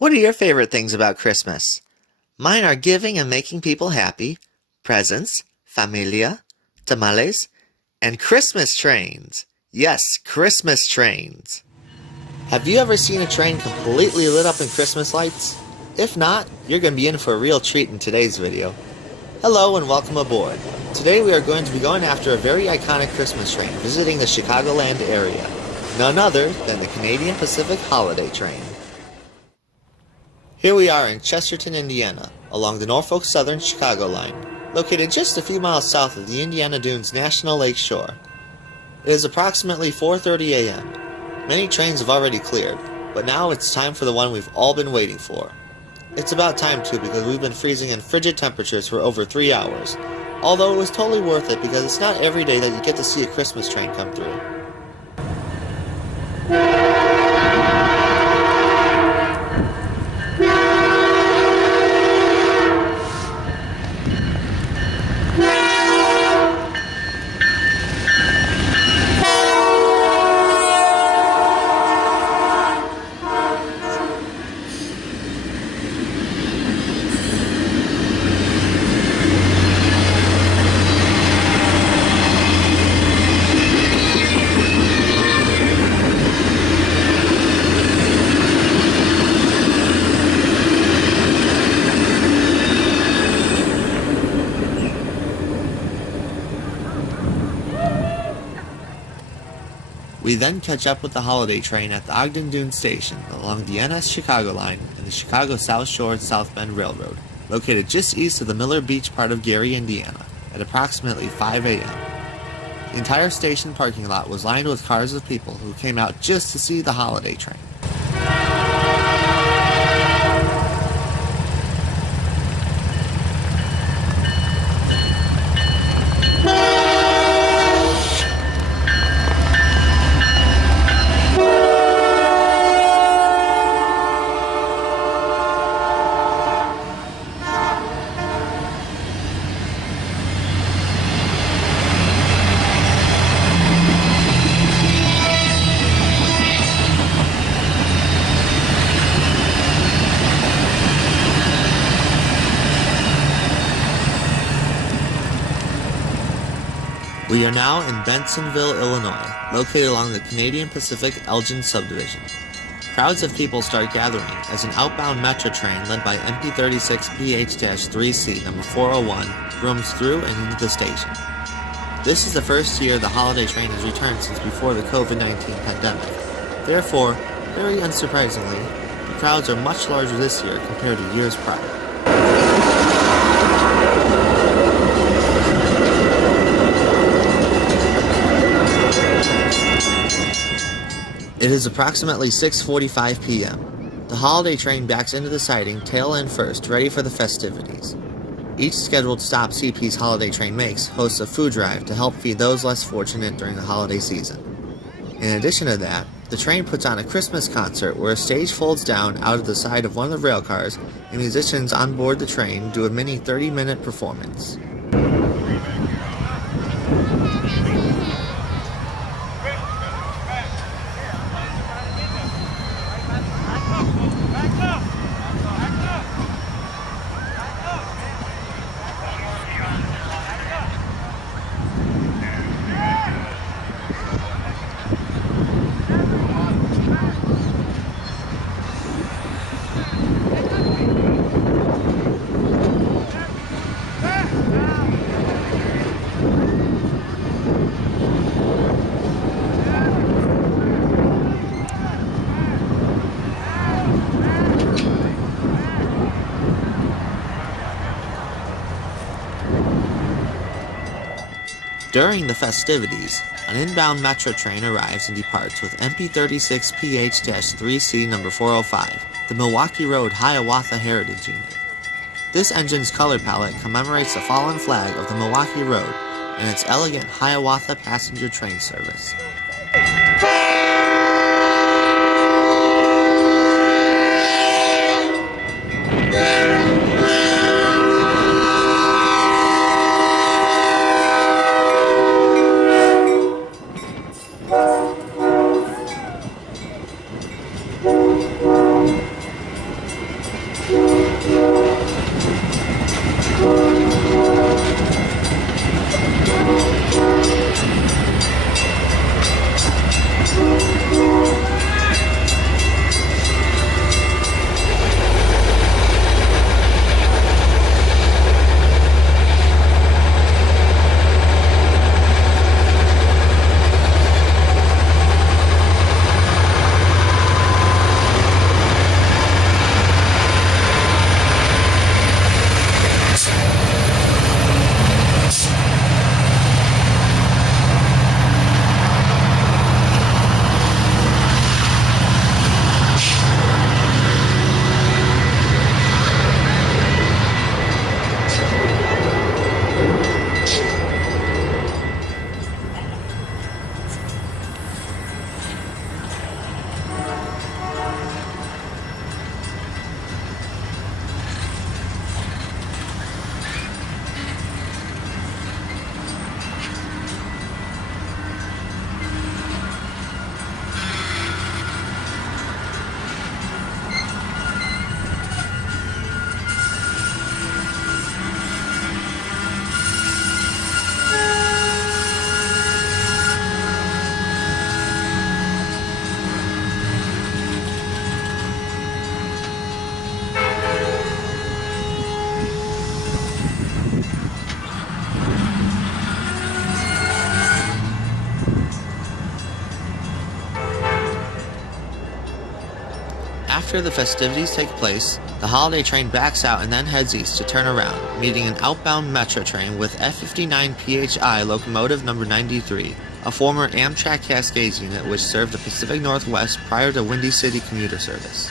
What are your favorite things about Christmas? Mine are giving and making people happy, presents, familia, tamales, and Christmas trains. Yes, Christmas trains. Have you ever seen a train completely lit up in Christmas lights? If not, you're going to be in for a real treat in today's video. Hello and welcome aboard. Today we are going to be going after a very iconic Christmas train visiting the Chicagoland area. None other than the Canadian Pacific Holiday Train. Here we are in Chesterton, Indiana, along the Norfolk Southern Chicago line, located just a few miles south of the Indiana Dunes National Lake Shore. It is approximately 4:30 a.m. Many trains have already cleared, but now it's time for the one we've all been waiting for. It's about time too, because we've been freezing in frigid temperatures for over 3 hours, although it was totally worth it because it's not every day that you get to see a Christmas train come through. We then catch up with the holiday train at the Ogden Dunes Station along the NS Chicago line and the Chicago South Shore South Bend Railroad, located just east of the Miller Beach part of Gary, Indiana, at approximately 5 a.m. The entire station parking lot was lined with cars of people who came out just to see the holiday train. We are now in Bensonville, Illinois, located along the Canadian Pacific Elgin subdivision. Crowds of people start gathering as an outbound metro train led by MP36PH-3C number 401 roams through and into the station. This is the first year the holiday train has returned since before the COVID-19 pandemic. Therefore, very unsurprisingly, the crowds are much larger this year compared to years prior. It is approximately 6:45 p.m. The holiday train backs into the siding tail end first, ready for the festivities. Each scheduled stop CP's holiday train makes hosts a food drive to help feed those less fortunate during the holiday season. In addition to that, the train puts on a Christmas concert where a stage folds down out of the side of one of the rail cars and musicians on board the train do a mini 30-minute performance. During the festivities, an inbound metro train arrives and departs with MP36PH-3C number 405, the Milwaukee Road Hiawatha Heritage Unit. This engine's color palette commemorates the fallen flag of the Milwaukee Road and its elegant Hiawatha passenger train service. After the festivities take place, the holiday train backs out and then heads east to turn around, meeting an outbound metro train with F59 PHI locomotive number 93, a former Amtrak Cascades unit which served the Pacific Northwest prior to Windy City commuter service.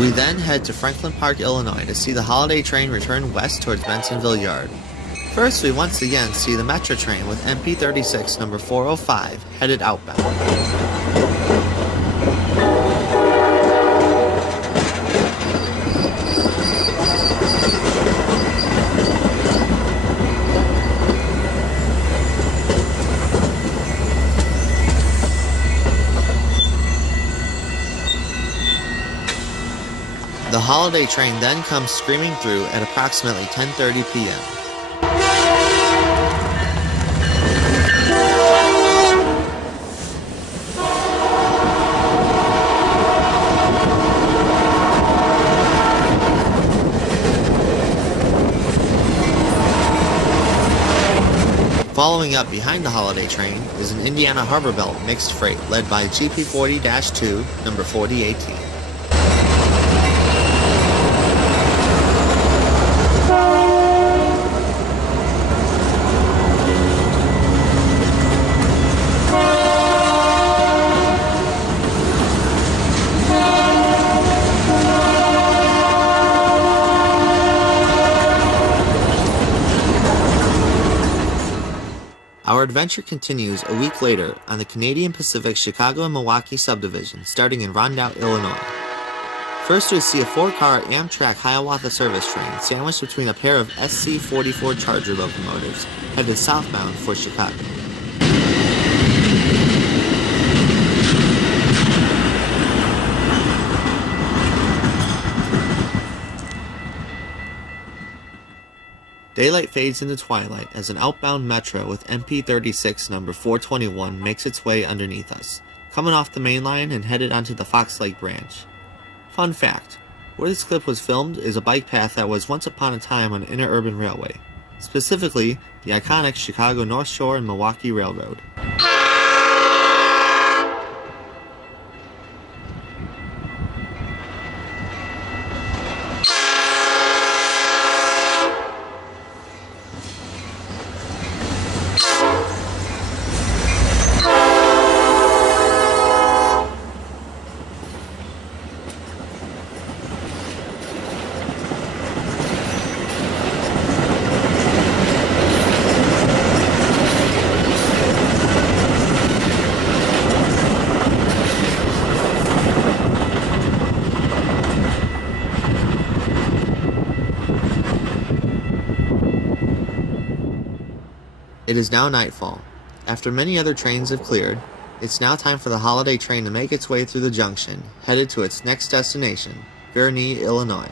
We then head to Franklin Park, Illinois to see the holiday train return west towards Bensonville Yard. First, we once again see the metro train with MP36 number 405 headed outbound. The holiday train then comes screaming through at approximately 10:30 p.m. Following up behind the holiday train is an Indiana Harbor Belt mixed freight led by GP40-2 number 4018. Our adventure continues a week later on the Canadian Pacific Chicago and Milwaukee subdivision, starting in Rondout, Illinois. First, we see a 4-car Amtrak Hiawatha service train sandwiched between a pair of SC-44 Charger locomotives headed southbound for Chicago. Daylight fades into twilight as an outbound metro with MP36 number 421 makes its way underneath us, coming off the main line and headed onto the Fox Lake branch. Fun fact, where this clip was filmed is a bike path that was once upon a time an interurban railway, specifically the iconic Chicago North Shore and Milwaukee Railroad. It is now nightfall. After many other trains have cleared, it's now time for the holiday train to make its way through the junction, headed to its next destination, Gurnee, Illinois.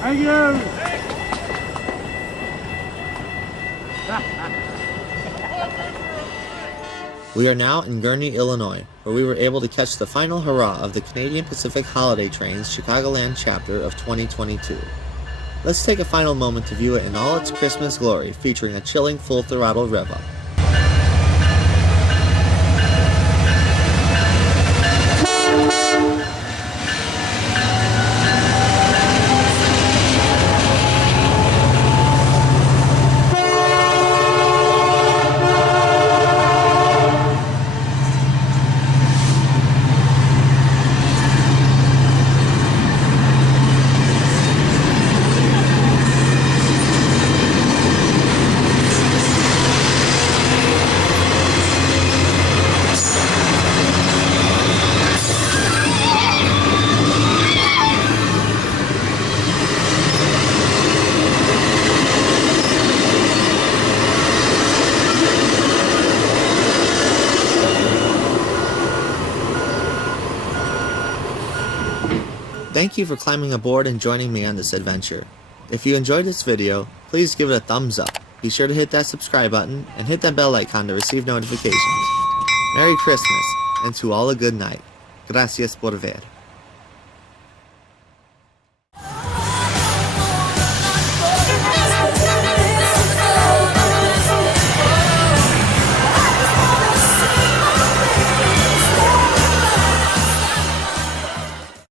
Thank you. We are now in Gurnee, Illinois, where we were able to catch the final hurrah of the Canadian Pacific Holiday Train's Chicagoland chapter of 2022. Let's take a final moment to view it in all its Christmas glory, featuring a chilling full-throttle rev-up. Thank you for climbing aboard and joining me on this adventure. If you enjoyed this video, please give it a thumbs up. Be sure to hit that subscribe button and hit that bell icon to receive notifications. Merry Christmas, and to all a good night. Gracias por ver.